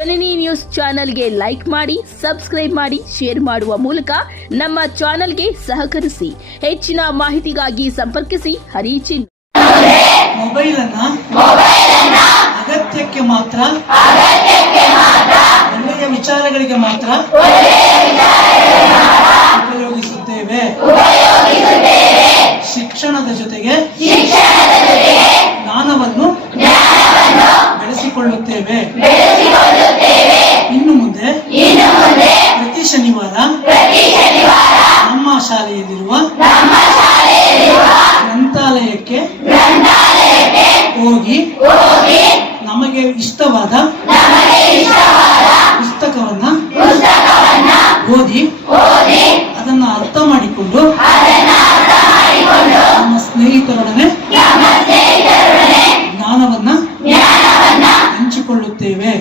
ಜನನಿ news ಚಾನೆಲ್ಗೆ like ಮಾಡಿ, subscribe ಮಾಡಿ, ಶೇರ್ ಮಾಡುವ ಮೂಲಕ ನಮ್ಮ ಚಾನೆಲ್ಗೆ ಸಹಕರಿಸಿ. ಹೆಚ್ಚಿನ ಮಾಹಿತಿಗಾಗಿ ಸಂಪರ್ಕಿಸಿ ಹರಿಚಿನ್. ಮೊಬೈಲ್ ಅನ್ನ ಅಗತ್ಯಕ್ಕೆ ಮಾತ್ರ, ಒಳ್ಳೆಯ ವಿಚಾರಗಳಿಗೆ ಮಾತ್ರ ಉಪಯೋಗಿಸುತ್ತೇವೆ. ಶಿಕ್ಷಣದ ಜೊತೆಗೆ ಜ್ಞಾನವನ್ನು ಬೆಳೆಸಿಕೊಳ್ಳುತ್ತೇವೆ. ಇನ್ನು ಮುಂದೆ ಪ್ರತಿ ಶನಿವಾರ ನಮ್ಮ ಶಾಲೆಯಲ್ಲಿರುವ ಗ್ರಂಥಾಲಯಕ್ಕೆ ಹೋಗಿ ನಮಗೆ ಇಷ್ಟವಾದ ಪುಸ್ತಕವನ್ನ ಓದಿ ಅದನ್ನು ಅರ್ಥ ಮಾಡಿಕೊಂಡು ನಮ್ಮ ಸ್ನೇಹಿತರೊಡನೆ ಜ್ಞಾನವನ್ನ ಹಂಚಿಕೊಳ್ಳುತ್ತೇವೆ.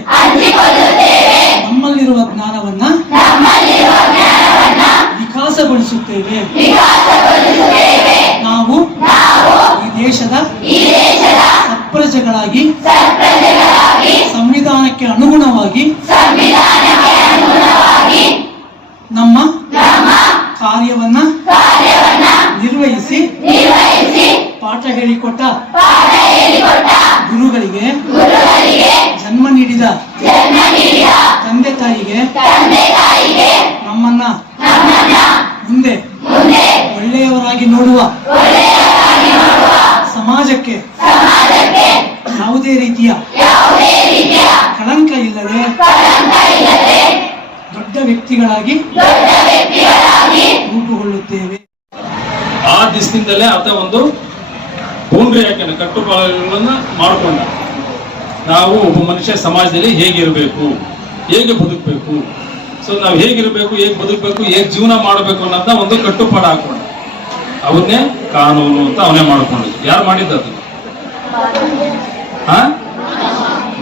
ನಮ್ಮಲ್ಲಿರುವ ಜ್ಞಾನವನ್ನ ವಿಕಾಸಗೊಳಿಸುತ್ತೇವೆ. ನಾವು ಈ ದೇಶದ ಸತ್ಪ್ರಜೆಗಳಾಗಿ ಸಂವಿಧಾನಕ್ಕೆ ಅನುಗುಣವಾಗಿ ನಮ್ಮ ಕಾರ್ಯವನ್ನ ನಿರ್ವಹಿಸಿ ಪಾಠ ಹೇಳಿಕೊಟ್ಟ ಗುರುಗಳಿಗೆ, ಜನ್ಮ ನೀಡಿದ ತಂದೆ ತಾಯಿಗೆ ನಮ್ಮನ್ನ ಮುಂದೆ ಒಳ್ಳೆಯವರಾಗಿ ನೋಡುವ ಸಮಾಜಕ್ಕೆ ಯಾವುದೇ ರೀತಿಯ ಕಳಂಕ ಇಲ್ಲದೆ ದೊಡ್ಡ ವ್ಯಕ್ತಿಗಳಾಗಿ ರೂಪುಗೊಳ್ಳುತ್ತೇವೆ. ಆ ದಿಸದಿಂದಲೇ ಆತ ಒಂದು ಬೌಂಡ್ರಿ ಹಾಕೋಣ, ಕಟ್ಟುಪಾಡುಗಳನ್ನ ಮಾಡಿಕೊಂಡ. ನಾವು ಒಬ್ಬ ಮನುಷ್ಯ ಸಮಾಜದಲ್ಲಿ ಹೇಗಿರಬೇಕು, ಹೇಗೆ ಬದುಕಬೇಕು, ಸೊ ನಾವು ಹೇಗಿರಬೇಕು, ಹೇಗೆ ಬದುಕಬೇಕು, ಹೇಗೆ ಜೀವನ ಮಾಡಬೇಕು ಅನ್ನೋದನ್ನ ಒಂದು ಕಟ್ಟುಪಾಡು ಹಾಕೊಂಡ. ಅವನ್ನೇ ಕಾನೂನು ಅಂತ ಅವನೇ ಮಾಡ್ಕೊಂಡು. ಯಾರು ಮಾಡಿದ್ದದು?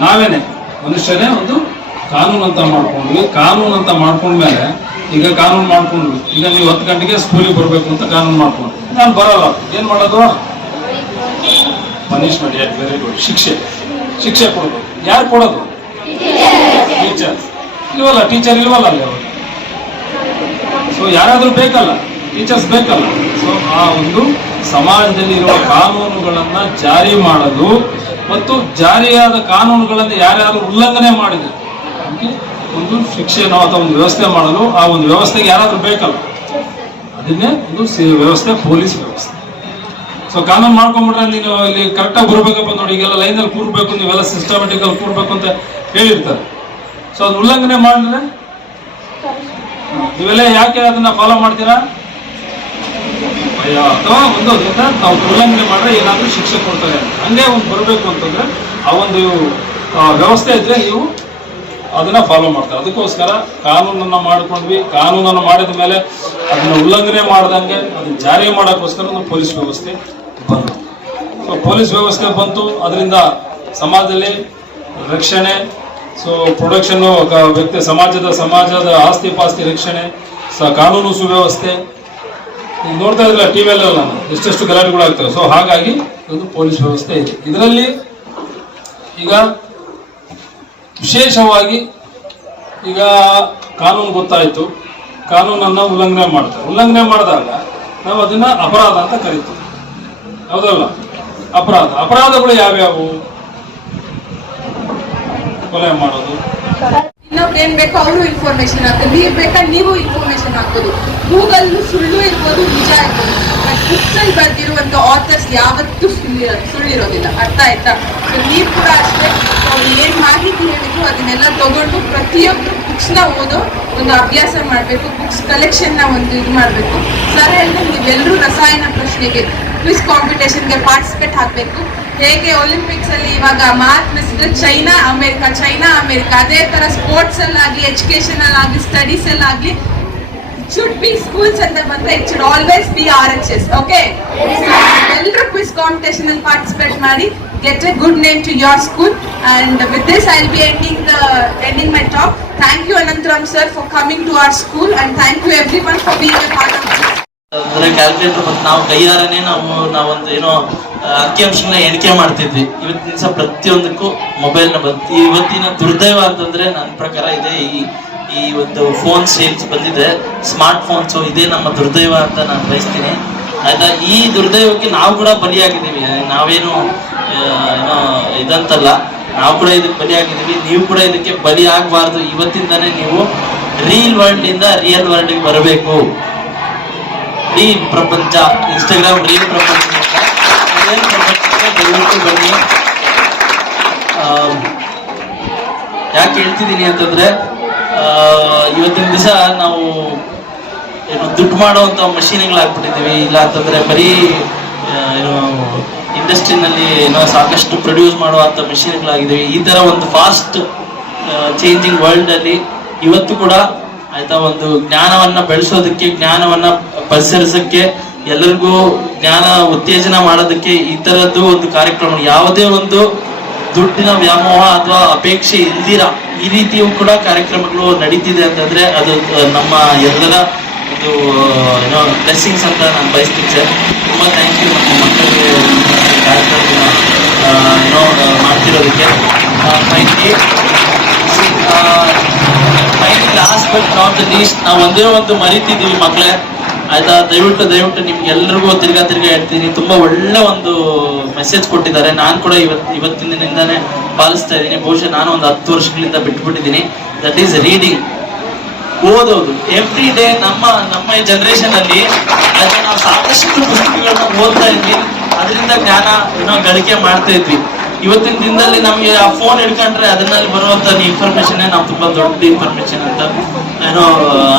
ನಾವೇನೆ ಮನುಷ್ಯನೇ ಒಂದು ಕಾನೂನು ಅಂತ ಮಾಡ್ಕೊಂಡ್ವಿ. ಕಾನೂನು ಅಂತ ಮಾಡ್ಕೊಂಡ್ಮೇಲೆ ಈಗ ಕಾನೂನು ಮಾಡ್ಕೊಂಡ್ವಿ. ಈಗ ನೀವು 10 ಗಂಟೆಗೆ ಸ್ಕೂಲಿಗೆ ಬರಬೇಕು ಅಂತ ಕಾನೂನು ಮಾಡ್ಕೊಂಡು ನಾನು ಬರಲ್ಲ, ಏನ್ ಮಾಡೋದು? ಪನಿಷ್ಮೆಂಟ್. Very good. ಶಿಕ್ಷೆ ಕೊಡೋದು. ಯಾರು ಕೊಡೋದು? ಟೀಚರ್ ಇಲ್ವಲ್ಲ, ಟೀಚರ್ ಇಲ್ವಲ್ಲ ಅಲ್ಲಿ ಅವರು. ಸೊ ಯಾರಾದ್ರೂ ಬೇಕಲ್ಲ, ಟೀಚರ್ಸ್ ಬೇಕಲ್ಲ. ಸೊ ಆ ಒಂದು ಸಮಾಜದಲ್ಲಿ ಇರುವ ಕಾನೂನುಗಳನ್ನ ಜಾರಿ ಮಾಡಲು ಮತ್ತು ಜಾರಿಯಾದ ಕಾನೂನುಗಳನ್ನು ಯಾರ್ಯಾರು ಉಲ್ಲಂಘನೆ ಮಾಡಿದ್ರು ಒಂದು ಶಿಕ್ಷೆನೋ ಅಥವಾ ಒಂದು ವ್ಯವಸ್ಥೆ ಮಾಡಲು ಆ ಒಂದು ವ್ಯವಸ್ಥೆಗೆ ಯಾರಾದ್ರೂ ಬೇಕಲ್ಲ, ಅದನ್ನೇ ಒಂದು ವ್ಯವಸ್ಥೆ, ಪೊಲೀಸ್ ವ್ಯವಸ್ಥೆ. ಸೊ ಕಾನೂನು ಮಾಡ್ಕೊಂಡ್ಬಿಟ್ರೆ ನೀನು ಇಲ್ಲಿ ಕರೆಕ್ಟಾಗಿ ಬರ್ಬೇಕಪ್ಪ ನೋಡಿ, ಈಗೆಲ್ಲ ಲೈನಲ್ಲಿ ಕೂರ್ಬೇಕು, ನೀವೆಲ್ಲ ಸಿಸ್ಟಮೆಟಿಕ್ ಅಲ್ಲಿ ಕೂರ್ಬೇಕು ಅಂತ ಹೇಳಿರ್ತಾರೆ. ಸೊ ಅದು ಉಲ್ಲಂಘನೆ ಮಾಡಿದ್ರೆ ನೀವೆಲ್ಲ ಯಾಕೆ ಅದನ್ನ ಫಾಲೋ ಮಾಡ್ತೀರಾ? ಅಥವಾ ಒಂದು ನಾವು ಉಲ್ಲಂಘನೆ ಮಾಡಿದ್ರೆ ಏನಾದ್ರೂ ಶಿಕ್ಷೆ ಕೊಡ್ತಾರೆ. ಹಂಗೆ ಒಂದು ಬರಬೇಕು ಅಂತಂದ್ರೆ ಆ ಒಂದು ವ್ಯವಸ್ಥೆ ಇದ್ರೆ ನೀವು ಅದನ್ನ ಫಾಲೋ ಮಾಡ್ತಾರೆ. ಅದಕ್ಕೋಸ್ಕರ ಕಾನೂನನ್ನ ಮಾಡ್ಕೊಂಡ್ವಿ. ಕಾನೂನನ್ನು ಮಾಡಿದ ಮೇಲೆ ಅದನ್ನ ಉಲ್ಲಂಘನೆ ಮಾಡ್ದಂಗೆ ಅದನ್ನ ಜಾರಿ ಮಾಡೋಕ್ಕೋಸ್ಕರ ಒಂದು ಪೊಲೀಸ್ ವ್ಯವಸ್ಥೆ ಬಂತು. ಸೊ ಪೊಲೀಸ್ ವ್ಯವಸ್ಥೆ ಬಂತು, ಅದರಿಂದ ಸಮಾಜದಲ್ಲಿ ರಕ್ಷಣೆ, ಸೊ ಪ್ರೊಡಕ್ಷನ್, ವ್ಯಕ್ತಿ ಸಮಾಜದ ಆಸ್ತಿ ಪಾಸ್ತಿ ರಕ್ಷಣೆ, ಕಾನೂನು ಸುವ್ಯವಸ್ಥೆ. ನೋಡ್ತಾ ಇದ್ರಲ್ಲ ಟಿವಿಯಲ್ಲೆಲ್ಲ ಎಷ್ಟೆಷ್ಟು ಗಲಾಟೆಗಳಾಗ್ತವೆ. ಸೊ ಹಾಗಾಗಿ ಒಂದು ಪೊಲೀಸ್ ವ್ಯವಸ್ಥೆ ಇದೆ. ಇದರಲ್ಲಿ ಈಗ ವಿಶೇಷವಾಗಿ ಈಗ ಕಾನೂನು ಗೊತ್ತಾಯ್ತು, ಕಾನೂನನ್ನ ಉಲ್ಲಂಘನೆ ಮಾಡ್ತಾರೆ. ಉಲ್ಲಂಘನೆ ಮಾಡಿದಾಗ ನಾವು ಅದನ್ನ ಅಪರಾಧ ಅಂತ ಕರಿತೀವಿ, ಹೌದಲ್ಲ? ಅಪರಾಧಗಳು ಯಾವ್ಯಾವು? ಕೊಲೆ ಮಾಡೋದು, ಇನ್ನೊಬ್ರೇನ್ ಬೇಕೋ ಅವರು ಇನ್ಫಾರ್ಮೇಶನ್ ಹಾಕ್ತಾರೆ, ನೀವ್ ಬೇಕಾ ನೀವು ಇನ್ಫಾರ್ಮೇಶನ್ ಹಾಕೋದು. ಗೂಗಲ್ ಸುಳ್ಳು ಇರ್ಬೋದು, ನಿಜ ಇರ್ಬೋದು, ಬಟ್ ಬುಕ್ಸ್ ಅಲ್ಲಿ ಬರ್ದಿರುವಂತ ಆಥರ್ಸ್ ಯಾವತ್ತೂ ಸುಳ್ಳಿರೋದಿಲ್ಲ. ಅರ್ಥ ಆಯ್ತಾ? ನೀವು ಕೂಡ ಅಷ್ಟೇ, ಅವ್ರು ಏನ್ ಮಾಹಿತಿ ಹೇಳಿದ್ರು ಅದನ್ನೆಲ್ಲ ತಗೊಂಡು ಪ್ರತಿಯೊಬ್ರು ಬುಕ್ಸ್ ನ ಓದೋ ಒಂದು ಅಭ್ಯಾಸ ಮಾಡ್ಬೇಕು. ಬುಕ್ಸ್ ಕಲೆಕ್ಷನ್ ನ ಒಂದು ಇದು ಮಾಡ್ಬೇಕು. ಸರ್ ಹೇಳಿದ್ರೆ ನೀವೆಲ್ಲರೂ ರಸಾಯನ ಪ್ರಶ್ನೆಗೆ, ಕ್ವಿಜ್ ಕಾಂಪಿಟೇಷನ್ಗೆ ಪಾರ್ಟಿಸಿಪೇಟ್ ಹಾಕ್ಬೇಕು. ಹೇಗೆ ಒಲಿಂಪಿಕ್ಸ್ ಅಲ್ಲಿ ಇವಾಗ ಮಾರ್ಕ್ ಮಿಸಿದ್ರೆ ಚೈನಾ ಅಮೆರಿಕ, ಅದೇ ತರ ಸ್ಪೋರ್ಟ್ಸ್ ಅಲ್ಲಾಗ್ಲಿ, ಎಜುಕೇಶನ್ ಅಲ್ಲಾಗ್ಲಿ, ಸ್ಟಡೀಸ್ ಅಲ್ಲಾಗ್ಲಿ, should be schools ಅಂತ ಬಂದ್ರೆ it should always be RHS. okay, ಎಲ್ಲರೂ ಕ್ವಿಜ್ ಕಾಂಪಿಟೇಷನ್ ಅಲ್ಲಿ ಪಾರ್ಟಿಸಿಪೇಟ್ ಮಾಡಿ, get a good name to your school. And with this I'll be ending my talk. Thank you Anantram sir for coming to our school, and thank you everyone for being a part of this. Calculator ಮತ್ತು ನಾವು ಕೈಯಾರನೇ ನಾವೊಂದು ಏನೋ ಅಂಕಿಅಂಶಗಳನ್ನ ಎಣಿಕೆ ಮಾಡ್ತಿದ್ವಿ. ಇವತ್ತಿನ ದಿವಸ ಪ್ರತಿಯೊಂದಕ್ಕೂ ಮೊಬೈಲ್ನ ಬಂತು. ಇವತ್ತಿನ ದುರ್ದೈವ ಅಂತಂದ್ರೆ ನನ್ನ ಪ್ರಕಾರ ಇದೆ ಈ ಒಂದು ಫೋನ್ ಸೇಲ್ಸ್ ಬಂದಿದೆ, ಸ್ಮಾರ್ಟ್ ಫೋನ್ಸ್, ಇದೇ ನಮ್ಮ ದುರ್ದೈವ ಅಂತ ನಾನು ಬಯಸ್ತೀನಿ. ಆಯ್ತಾ, ಈ ದುರ್ದೈವಕ್ಕೆ ನಾವು ಕೂಡ ಬಲಿಯಾಗಿದ್ದೀವಿ. ನಾವೇನು ಏನೋ ಇದಂತಲ್ಲ, ನಾವು ಕೂಡ ಇದಕ್ಕೆ ಬಲಿಯಾಗಿದ್ದೀವಿ. ನೀವು ಕೂಡ ಇದಕ್ಕೆ ಬಲಿ ಆಗಬಾರ್ದು. ಇವತ್ತಿಂದಾನೇ ನೀವು ವರ್ಲ್ಡ್ ಇಂದ ರಿಯಲ್ ವರ್ಲ್ಡ್ಗೆ ಬರಬೇಕು. ರೀಲ್ ಪ್ರಪಂಚ, ಇನ್ಸ್ಟಾಗ್ರಾಮ್ ರೀಲ್ ಪ್ರಪಂಚ, ರಿಯಲ್ ಪ್ರಪಂಚಕ್ಕೆ ದಯವಿಟ್ಟು ಬನ್ನಿ. ಯಾಕೆ ಹೇಳ್ತಿದ್ದೀನಿ ಅಂತಂದ್ರೆ, ಇವತ್ತಿನ ದಿವಸ ನಾವು ಏನು ದುಡ್ಡು ಮಾಡುವಂತ ಮಷೀನ್ಗಳಾಗ್ಬಿಟ್ಟಿದ್ದೀವಿ. ಇಲ್ಲ ಅಂತಂದ್ರೆ ಬರೀ ಏನು ಇಂಡಸ್ಟ್ರಿನಲ್ಲಿ ಏನೋ ಸಾಕಷ್ಟು ಪ್ರೊಡ್ಯೂಸ್ ಮಾಡುವಂತ ಮಷೀನ್ಗಳಾಗಿದ್ದೀವಿ. ಈ ತರ ಒಂದು ಫಾಸ್ಟ್ ಚೇಂಜಿಂಗ್ ವರ್ಲ್ಡ್ ಅಲ್ಲಿ ಇವತ್ತು ಕೂಡ ಆಯ್ತಾ ಒಂದು ಜ್ಞಾನವನ್ನ ಬೆಳೆಸೋದಕ್ಕೆ, ಜ್ಞಾನವನ್ನ ಪಸರಿಸಕ್ಕೆ, ಎಲ್ಲರಿಗೂ ಜ್ಞಾನ ಉತ್ತೇಜನ ಮಾಡೋದಕ್ಕೆ ಈ ತರದ್ದು ಒಂದು ಕಾರ್ಯಕ್ರಮ, ಯಾವುದೇ ಒಂದು ದುಡ್ಡಿನ ವ್ಯಾಮೋಹ ಅಥವಾ ಅಪೇಕ್ಷೆ ಇಲ್ದಿರ ಈ ರೀತಿಯೂ ಕೂಡ ಕಾರ್ಯಕ್ರಮಗಳು ನಡೀತಿದೆ ಅಂತಂದ್ರೆ ಅದು ನಮ್ಮ ಎಲ್ಲರ ಒಂದು ಏನೋ ಬ್ಲೆಸ್ಸಿಂಗ್ಸ್ ಅಂತ ನಾನು ಬಯಸ್ತೀನಿ ಸರ್. ತುಂಬ ಥ್ಯಾಂಕ್ ಯು ನಮ್ಮ ಮಕ್ಕಳಿಗೆ ಕಾರ್ಯಕ್ರಮ ಏನೋ ಮಾಡ್ತಿರೋದಕ್ಕೆ. Finally last but not least ನಾವು ಒಂದೇ ಒಂದು ಮರಿತಿದ್ದೀವಿ ಮಕ್ಕಳೇ, ಆಯ್ತಾ. ದಯವಿಟ್ಟು ನಿಮ್ಗೆಲ್ರಿಗೂ ತಿರ್ಗಾ ಹೇಳ್ತೀನಿ, ತುಂಬಾ ಒಳ್ಳೆ ಒಂದು ಮೆಸೇಜ್ ಕೊಟ್ಟಿದ್ದಾರೆ. ನಾನು ಕೂಡ ಇವತ್ತಿನ ದಿನದಿಂದಾನೇ ಪಾಲಿಸ್ತಾ ಇದ್ದೀನಿ. ಬಹುಶಃ ನಾನು ಒಂದು 10 ವರ್ಷಗಳಿಂದ ಬಿಟ್ಬಿಟ್ಟಿದ್ದೀನಿ. ದಟ್ ಈಸ್ ರೀಡಿಂಗ್, ಓದೋದು ಎವ್ರಿ ಡೇ. ನಮ್ಮ ಜನರೇಷನ್ ಅಲ್ಲಿ ಆಯ್ತಾ ನಾವು ಸಾಕಷ್ಟು ಪುಸ್ತಕಗಳನ್ನ ಓದ್ತಾ ಇದ್ವಿ, ಅದರಿಂದ ಜ್ಞಾನ ಏನೋ ಗಳಿಕೆ ಮಾಡ್ತಾ ಇದ್ವಿ. ಇವತ್ತಿನ ದಿನದಲ್ಲಿ ನಮ್ಗೆ ಆ ಫೋನ್ ಹಿಡ್ಕೊಂಡ್ರೆ ಅದನ್ನಲ್ಲಿ ಬರುವಂತ ಇನ್ಫಾರ್ಮೇಶನ್ ನಾವು ತುಂಬಾ ದೊಡ್ಡ ಇನ್ಫಾರ್ಮೇಶನ್ ಅಂತ ಏನೋ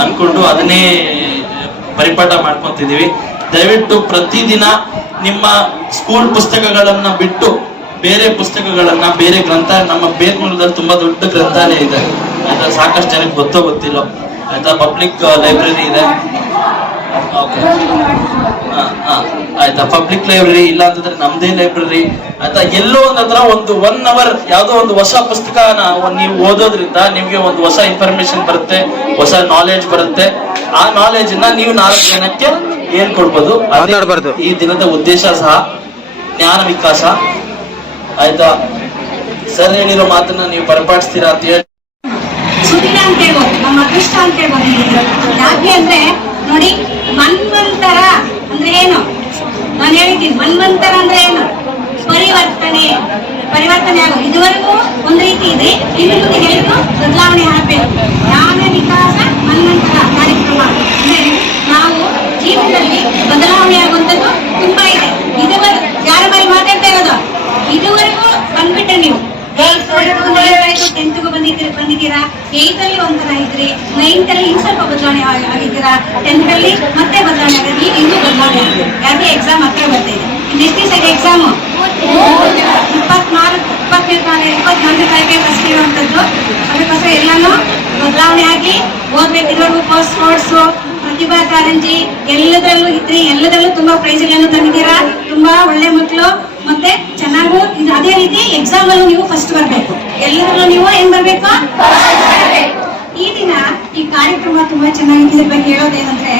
ಅನ್ಕೊಂಡು ಅದನ್ನೇ ಪರಿಪಾಠ ಮಾಡ್ಕೊಂತಿದೀವಿ. ದಯವಿಟ್ಟು ಪ್ರತಿದಿನ ನಿಮ್ಮ ಸ್ಕೂಲ್ ಪುಸ್ತಕಗಳನ್ನ ಬಿಟ್ಟು ಬೇರೆ ಪುಸ್ತಕಗಳನ್ನ, ಬೇರೆ ಗ್ರಂಥ, ನಮ್ಮ ಬೇರ್ಮೂಲದಲ್ಲಿ ತುಂಬಾ ದೊಡ್ಡ ಗ್ರಂಥಾಲಯ ಇದೆ ಆಯ್ತಾ, ಸಾಕಷ್ಟು ಜನಕ್ಕೆ ಗೊತ್ತಿಲ್ಲೋ ಆಯ್ತಾ. ಪಬ್ಲಿಕ್ ಲೈಬ್ರರಿ ಇದೆ, ಆಯ್ತಾ. ಪಬ್ಲಿಕ್ ಲೈಬ್ರರಿ ಇಲ್ಲ ಅಂತಂದ್ರೆ ನಮ್ದೇ ಲೈಬ್ರರಿ ಆಯ್ತಾ. ಎಲ್ಲೋ ಒಂದತ್ರ ಒಂದು 1 hour ಯಾವ್ದೋ ಒಂದು ಹೊಸ ಪುಸ್ತಕ ನೀವು ಓದೋದ್ರಿಂದ ನಿಮ್ಗೆ ಒಂದು ಹೊಸ ಇನ್ಫಾರ್ಮೇಶನ್ ಬರುತ್ತೆ, ಹೊಸ ನಾಲೆಜ್ ಬರುತ್ತೆ. ಆ ನಾಲೆಜ್ ನ ನೀವು 4 ಜನಕ್ಕೆ ಹೇಳ್ಕೊಡ್ಬೋದು. ಈ ದಿನದ ಉದ್ದೇಶ ಸಹ ಜ್ಞಾನ ವಿಕಾಸ ಆಯ್ತಾ. ಸರ್ ಹೇಳಿರೋ ಮಾತನ್ನ ನೀವು ಪರಿಪಾಡಿಸ್ತೀರಾ ಅಂತ ಹೇಳಿ ಸುದಿನ ಅಂತ ಹೇಳ್ಬೋದು, ನಮ್ಮ ಅದೃಷ್ಟ ಅಂತ ಹೇಳ್ಬೋದು. ಯಾಕೆ ಅಂದ್ರೆ ನೋಡಿ, ಮನ್ವಂತರ ಅಂದ್ರೆ ಏನು ನಾನು ಹೇಳಿದ್ದೀನಿ. ಮನ್ವಂತರ ಅಂದ್ರೆ ಏನು? ಪರಿವರ್ತನೆ ಆಗೋ. ಇದುವರೆಗೂ ಒಂದು ರೀತಿ ಇದೆ, ಇನ್ನು ಮುಂದೆ ಹೇಳಿದ್ರು ಬದಲಾವಣೆ ಆಗಬೇಕು. ಜ್ಞಾನ ವಿಕಾಸ ಮನ್ವಂತರ ಕಾರ್ಯಕ್ರಮ ಅಂದ್ರೆ ನಾವು ಜೀವನದಲ್ಲಿ ಬದಲಾವಣೆ ಆಗುವಂಥದ್ದು ತುಂಬಾ ಇದೆ. ಇದುವರೆಗೂ ಯಾರ ಮೇಲೆ ಮಾತಾಡ್ತಾ ಇರೋದು? ಇದುವರೆಗೂ ಬಂದ್ಬಿಟ್ರೆ ನೀವು 10ಗೂ ಬಂದಿದ್ದೀರಾ, 8th ಅಲ್ಲಿ ಒಂಥರ ಇದ್ರಿ, 9th ಅಲ್ಲಿ ಇನ್ನು ಸ್ವಲ್ಪ ಬದಲಾವಣೆ ಆಗಿದ್ದೀರಾ, 10th ಅಲ್ಲಿ ಮತ್ತೆ ಬದಲಾವಣೆ ಆಗಿದೆ, ಈಗ ಇನ್ನೂ ಬದಲಾವಣೆ ಆಗಿದೆ. ಯಾಕೆ ಎಕ್ಸಾಮ್ ಹತ್ರ ಬರ್ತಾ ಇದೆ. ಇನ್ನೆಷ್ಟು ದಿವಸ ಎಕ್ಸಾಮು? 24 ತಾರೀಕಿಗೆ ಫಸ್ಟ್ ಇರುವಂತದ್ದು. ಅದಕ್ಕೋಸ್ಕರ ಎಲ್ಲಾನು ಬದಲಾವಣೆ ಆಗಿ ಓದ್ಬೇಕಿರೋರು ಪೋಸ್ಟ್ ನೋಟ್ಸು, ಪ್ರತಿಭಾ ಕಾರಂಜಿ ಎಲ್ಲದರಲ್ಲೂ ಇದ್ರಿ, ಎಲ್ಲದರಲ್ಲೂ ತುಂಬಾ ಪ್ರೈಸ್ಗಳನ್ನು ತಂದಿದ್ದೀರಾ. ತುಂಬಾ ಒಳ್ಳೆ ಮಕ್ಕಳು, ಮತ್ತೆ ಚೆನ್ನಾಗೂ ಇದು. ಅದೇ ರೀತಿ ಎಕ್ಸಾಮ್ ಅಲ್ಲೂ ನೀವು ಫಸ್ಟ್ ಬರ್ಬೇಕು. ಎಲ್ಲರಲ್ಲೂ ನೀವು ಏನ್ ಬರ್ಬೇಕು? ಈ ದಿನ ಈ ಕಾರ್ಯಕ್ರಮ ತುಂಬಾ ಚೆನ್ನಾಗಿದೆ. ಇದ್ರ ಬಗ್ಗೆ ಹೇಳೋದೇನಂದ್ರೆ,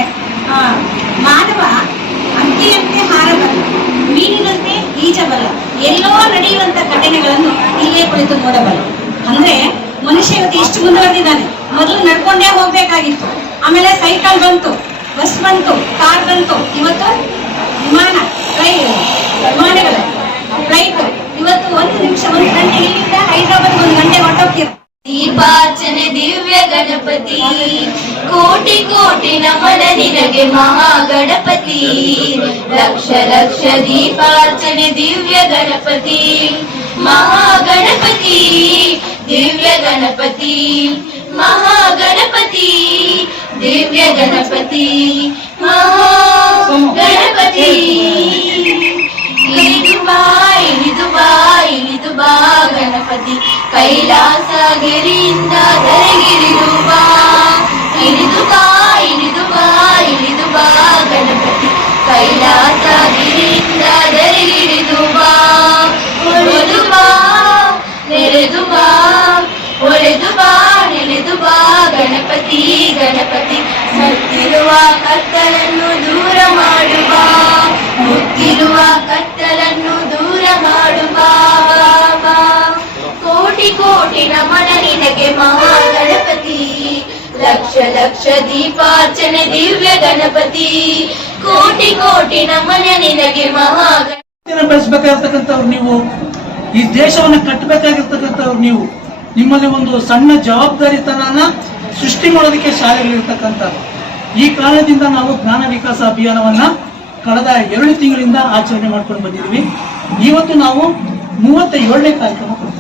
ಮಾನವ ಅಕ್ಕಿಯಂತೆ ಹಾರಬಲ್ಲ, ಮೀನಿನಂತೆ ಈಜಬಲ್ಲ, ಎಲ್ಲೋ ನಡೆಯುವಂತ ಘಟನೆಗಳನ್ನು ಇಲ್ಲೇ ಕುಳಿತು ನೋಡಬಲ್ಲ. ಅಂದ್ರೆ ಮನುಷ್ಯ ಇವತ್ತು ಎಷ್ಟು ಮುಂದುವರೆದಿದ್ದಾನೆ. ಮೊದಲು ನಡ್ಕೊಂಡೇ ಹೋಗ್ಬೇಕಾಗಿತ್ತು, ಆಮೇಲೆ ಸೈಕಲ್ ಬಂತು, ಬಸ್ ಬಂತು, ಕಾರ್ ಬಂತು, ಇವತ್ತು ವಿಮಾನ, ವಿಮಾನಗಳು, ಫ್ಲೈಟ್. ಇವತ್ತು 1 ನಿಮಿಷ, 1 ಗಂಟೆ ಇಲ್ಲಿಂದ ಹೈದರಾಬಾದ್ 1 ಗಂಟೆ ಹೊರಟೋಗ್ತೀರ. ದೀಪಾರ್ಚನೆ ದಿವ್ಯ ಗಣಪತಿ, ಕೋಟಿ ಕೋಟಿ ನಮನ ನಿನಗೆ ಮಹಾಗಣಪತಿ. ಲಕ್ಷ ಲಕ್ಷ ದೀಪಾರ್ಚನೆ ದಿವ್ಯ ಗಣಪತಿ, ಮಹಾಗಣಪತಿ, ದಿವ್ಯ ಗಣಪತಿ, ಮಹಾಗಣಪತಿ, ದಿವ್ಯ ಗಣಪತಿ, ಮಹಾಗಣಪತಿ. ಇಳಿದು ಬಾ ಗಣಪತಿ, ಕೈಲಾಸಗಿರಿಯಿಂದ ಧರೆಗಿಳಿದು ಬಾ. ಇಳಿದು ಬಾ ಗಣಪತಿ, ಕೈಲಾಸಗಿರಿಯಿಂದ ಧರೆಗಿಳಿದು ಬಾ. ಒಳೆದು ಬಾ, ನೆರೆದು ಬಾ, ಒಳೆದು ಬಾ, ನೆನೆದು ಬಾ ಗಣಪತಿ, ಗಣಪತಿ. ಸತ್ತಿರುವ ಕತ್ತಲನ್ನು ದೂರ ಮಾಡುವ, ಮುತ್ತಿರುವ ಕತ್ತಲನ್ನು ಕೋಟಿ ನಮನ ನಿನಗೆ ಮಹಾಗಣಪತಿ ಲಕ್ಷ ಲಕ್ಷ ದೀಪಾರ್ಚನೆ ದಿವ್ಯ ಗಣಪತಿ ಕೋಟಿ ಕೋಟಿ ನಮನ ನಿನಗೆ ಮಹಾಗಣಪತಿ ಬೆಳೆಸಬೇಕಾಗಿರ್ತಕ್ಕಂಥವ್ರು ನೀವು, ಈ ದೇಶವನ್ನ ಕಟ್ಟಬೇಕಾಗಿರ್ತಕ್ಕಂಥವ್ರು ನೀವು. ನಿಮ್ಮಲ್ಲಿ ಒಂದು ಸಣ್ಣ ಜವಾಬ್ದಾರಿತನನ ಸೃಷ್ಟಿ ಮಾಡೋದಕ್ಕೆ ಶಾಲೆಗಳಿರ್ತಕ್ಕಂಥದ್ದು. ಈ ಕಾರಣದಿಂದ ನಾವು ಜ್ಞಾನ ವಿಕಾಸ ಅಭಿಯಾನವನ್ನ ಕಳೆದ 2 ತಿಂಗಳಿಂದ ಆಚರಣೆ ಮಾಡ್ಕೊಂಡು ಬಂದಿದ್ದೀವಿ. ಇವತ್ತು ನಾವು 37ನೇ ಕಾರ್ಯಕ್ರಮ ಕೊಡ್ತೀವಿ.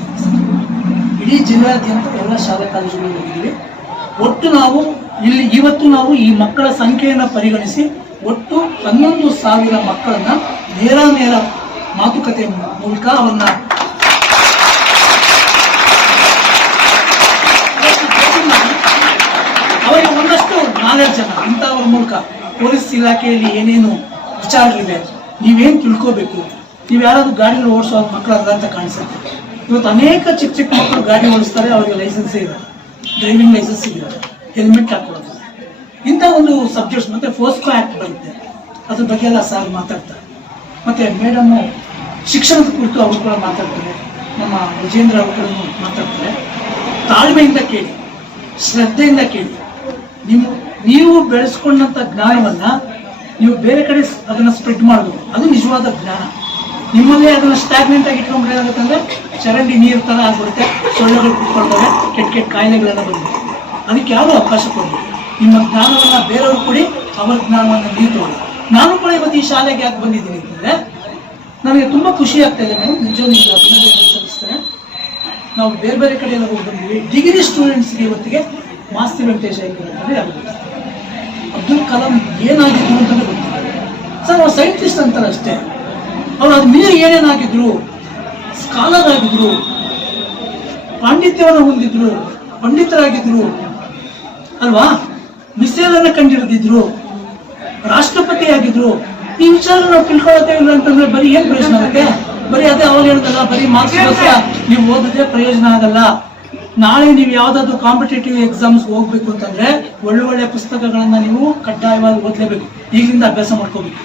ಇಡೀ ಜಿಲ್ಲಾದ್ಯಂತ ಎಲ್ಲ ಶಾಲಾ ಕಾಲೇಜುಗಳು ಹೋಗಿದ್ದೀವಿ. ಒಟ್ಟು ನಾವು ಇವತ್ತು ನಾವು ಈ ಮಕ್ಕಳ ಸಂಖ್ಯೆಯನ್ನು ಪರಿಗಣಿಸಿ ಒಟ್ಟು 11,000 ಮಕ್ಕಳನ್ನ ನೇರ ಮಾತುಕತೆ ಮೂಲಕ ಅವನ್ನ ಅವರಿಗೆ ಒಂದಷ್ಟು ನಾಲೆಡ್ಜ್ ಅನ್ನ ಇಂಥವ್ರ ಮೂಲಕ ಪೊಲೀಸ್ ಇಲಾಖೆಯಲ್ಲಿ ಏನೇನು ವಿಚಾರಗಳಿವೆ, ನೀವೇನು ತಿಳ್ಕೋಬೇಕು, ನೀವು ಯಾರಾದ್ರೂ ಗಾಡಿ ಓಡಿಸೋ ಮಕ್ಕಳಲ್ಲ ಅಂತ ಕಾಣಿಸುತ್ತೆ. ಇವತ್ತು ಅನೇಕ ಚಿಕ್ಕ ಮಕ್ಕಳು ಗಾಡಿ ಓಡಿಸ್ತಾರೆ, ಅವರಿಗೆ ಲೈಸೆನ್ಸ್ ಇಲ್ಲ, ಡ್ರೈವಿಂಗ್ ಲೈಸೆನ್ಸ್ ಇಲ್ಲ, ಹೆಲ್ಮೆಟ್ ಹಾಕೊಳ್ಳೋದು, ಇಂಥ ಒಂದು ಸಬ್ಜೆಕ್ಟ್ಸ್. ಮತ್ತೆ ಫೋಸ್ಕೋ ಆಕ್ಟ್ ಬರುತ್ತೆ, ಅದ್ರ ಬಗ್ಗೆ ಎಲ್ಲ ಸಾರ್ ಮಾತಾಡ್ತಾರೆ. ಮತ್ತೆ ಮೇಡಮ್ಮು ಶಿಕ್ಷಣದ ಕುರಿತು ಅವರು ಕೂಡ ಮಾತಾಡ್ತಾರೆ, ನಮ್ಮ ವಿಜೇಂದ್ರ ಅವರು ಕೂಡ ಮಾತಾಡ್ತಾರೆ. ತಾಳ್ಮೆಯಿಂದ ಕೇಳಿ, ಶ್ರದ್ಧೆಯಿಂದ ಕೇಳಿ. ನೀವು ಬೆಳೆಸ್ಕೊಂಡಂತ ಜ್ಞಾನವನ್ನ ನೀವು ಬೇರೆ ಕಡೆ ಅದನ್ನ ಸ್ಪ್ರೆಡ್ ಮಾಡಬೇಕು. ಅದು ನಿಜವಾದ ಜ್ಞಾನ. ನಿಮ್ಮಲ್ಲೇ ಅದನ್ನ ಸ್ಟಾಗ್ನೆಂಟ್ ಆಗಿ ಇಟ್ಕೊಂಡ್ರೆ ಏನಾಗುತ್ತೆ ಅಂದ್ರೆ ಚರಂಡಿ ನೀರು ತರ ಆಗ್ಬಿಡುತ್ತೆ, ಸೊಳ್ಳೆಗಳು ಕುತ್ಕೊಳ್ತವೆ, ಕೆಟ್ಟ ಕಾಯಿಲೆಗಳೆಲ್ಲ ಬಂದಿದೆ. ಅದಕ್ಕೆ ಯಾರು ಅವಕಾಶ ಕೊಡಬೇಕು. ನಿಮ್ಮ ಜ್ಞಾನವನ್ನ ಬೇರೆಯವರು ಕೊಡಿ, ಅವರ ಜ್ಞಾನವನ್ನ ನೀವು ತಗೊಳ್ಳಿ. ನಾನು ಕೂಡ ಇವತ್ತು ಈ ಶಾಲೆಗೆ ಯಾಕೆ ಬಂದಿದ್ದೀನಿ ಅಂತಂದ್ರೆ ನನಗೆ ತುಂಬಾ ಖುಷಿ ಆಗ್ತಾ ಇದೆ ಮೇಡಮ್, ನಿಜವಾಗಿ ಅಭಿನಂದನೆ ಸಲ್ಲಿಸ್ತೇನೆ. ನಾವು ಬೇರೆ ಬೇರೆ ಕಡೆ ಎಲ್ಲ ಹೋಗಿ ಬಂದಿದ್ದೀವಿ. ಡಿಗ್ರಿ ಸ್ಟೂಡೆಂಟ್ಸ್ಗೆ ಇವತ್ತಿಗೆ ಮಾಸ್ತಿ ವೆಂಕಟೇಶ ಅಂತಂದ್ರೆ ಆಗುತ್ತೆ, ಅಬ್ದುಲ್ ಕಲಾಂ ಏನಾಗಿದ್ರು ಅಂತಂದ್ರೆ ಗೊತ್ತಿಲ್ಲ ಸರ್. ಅವ್ರು ಸೈಂಟಿಸ್ಟ್ ಅಂತಾರೆ ಅಷ್ಟೇ, ಅವ್ರು ಅದು ಮೀರಿ ಏನೇನಾಗಿದ್ರು, ಸ್ಕಾಲರ್ ಆಗಿದ್ರು, ಪಾಂಡಿತ್ಯವನ್ನು ಹೊಂದಿದ್ರು, ಪಂಡಿತರಾಗಿದ್ರು ಅಲ್ವಾ, ಮಿಸೈಲ್ ಅನ್ನ ಕಂಡಿಡಿದಿದ್ರು, ರಾಷ್ಟ್ರಪತಿ ಆಗಿದ್ರು. ಈ ವಿಚಾರ ನಾವು ತಿಳ್ಕೊಳ್ಳೋದೇ ಇಲ್ಲ ಅಂತಂದ್ರೆ ಬರೀ ಏನ್ ಪ್ರಯೋಜನ ಆಗುತ್ತೆ? ಬರೀ ಅದೇ ಅವ್ರು ಹೇಳಿದಲ್ಲ, ಬರೀ ಮಾರ್ಕ್ಸ್ಗೋಸ್ಕರ ನೀವು ಓದಿದ್ರೆ ಪ್ರಯೋಜನ ಆಗಲ್ಲ. ನಾಳೆ ನೀವು ಯಾವ್ದಾದ್ರು ಕಾಂಪಿಟೇಟಿವ್ ಎಕ್ಸಾಮ್ಸ್ ಹೋಗ್ಬೇಕು ಅಂತಂದ್ರೆ ಒಳ್ಳೆ ಪುಸ್ತಕಗಳನ್ನ ನೀವು ಕಡ್ಡಾಯವಾಗಿ ಓದ್ಲೇಬೇಕು. ಈಗಲಿಂದ ಅಭ್ಯಾಸ ಮಾಡ್ಕೋಬೇಕು.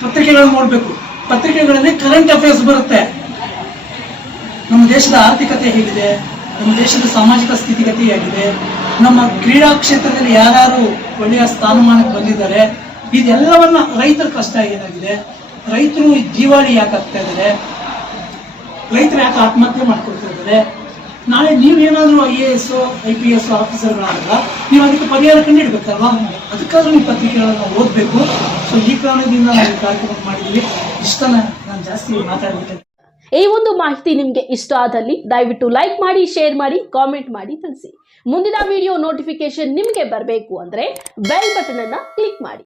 ಪತ್ರಿಕೆಗಳನ್ನ ನೋಡ್ಬೇಕು. ಪತ್ರಿಕೆಗಳಲ್ಲಿ ಕರೆಂಟ್ ಅಫೇರ್ಸ್ ಬರುತ್ತೆ. ನಮ್ಮ ದೇಶದ ಆರ್ಥಿಕತೆ ಹೇಗಿದೆ, ನಮ್ಮ ದೇಶದ ಸಾಮಾಜಿಕ ಸ್ಥಿತಿಗತಿ ಹೇಗಿದೆ, ನಮ್ಮ ಕ್ರೀಡಾ ಕ್ಷೇತ್ರದಲ್ಲಿ ಯಾರ್ಯಾರು ಒಳ್ಳೆಯ ಸ್ಥಾನಮಾನಕ್ಕೆ ಬಂದಿದ್ದಾರೆ, ಇದೆಲ್ಲವನ್ನ ರೈತರ ಕಷ್ಟ ಏನಾಗಿದೆ, ರೈತರು ಜೀವಾಳಿ ಯಾಕೆ ಆಗ್ತಾ ಇದ್ದಾರೆ, ರೈತರು ಯಾಕೆ ಆತ್ಮಹತ್ಯೆ ಮಾಡ್ಕೊಳ್ತಾ ಇದ್ದಾರೆ. ನಾಳೆ ನೀವೇನಾದ್ರೂ IAS IPS ಆಫೀಸರ್ಗಳಾಗಲ್ಲ, ನೀವು ಅದಕ್ಕೆ ಪರಿಹಾರ ಕಂಡಿಡ್ಬೇಕಲ್ವಾ. ಅದಕ್ಕಾದ್ರೂ ನೀವು ಪತ್ರಿಕೆಗಳನ್ನ ಓದಬೇಕು. ಸೊ ಈ ಕಾರಣದಿಂದ ನಾವು ಈ ಕಾರ್ಯಕ್ರಮ ಮಾಡಿದ್ದೀವಿ. ಇಷ್ಟನ ನಾನು ಜಾಸ್ತಿ ಮಾತಾಡ್ಬಿಟ್ಟೆ. ಈ ಒಂದು ಮಾಹಿತಿ ನಿಮಗೆ ಇಷ್ಟ ಆದಲ್ಲಿ ದಯವಿಟ್ಟು ಲೈಕ್ ಮಾಡಿ, ಶೇರ್ ಮಾಡಿ, ಕಾಮೆಂಟ್ ಮಾಡಿ ತಿಳಿಸಿ. ಮುಂದಿನ ವಿಡಿಯೋ ನೋಟಿಫಿಕೇಶನ್ ನಿಮಗೆ ಬರಬೇಕು ಅಂದ್ರೆ ಬೆಲ್ ಬಟನ್ ಅನ್ನ ಕ್ಲಿಕ್ ಮಾಡಿ.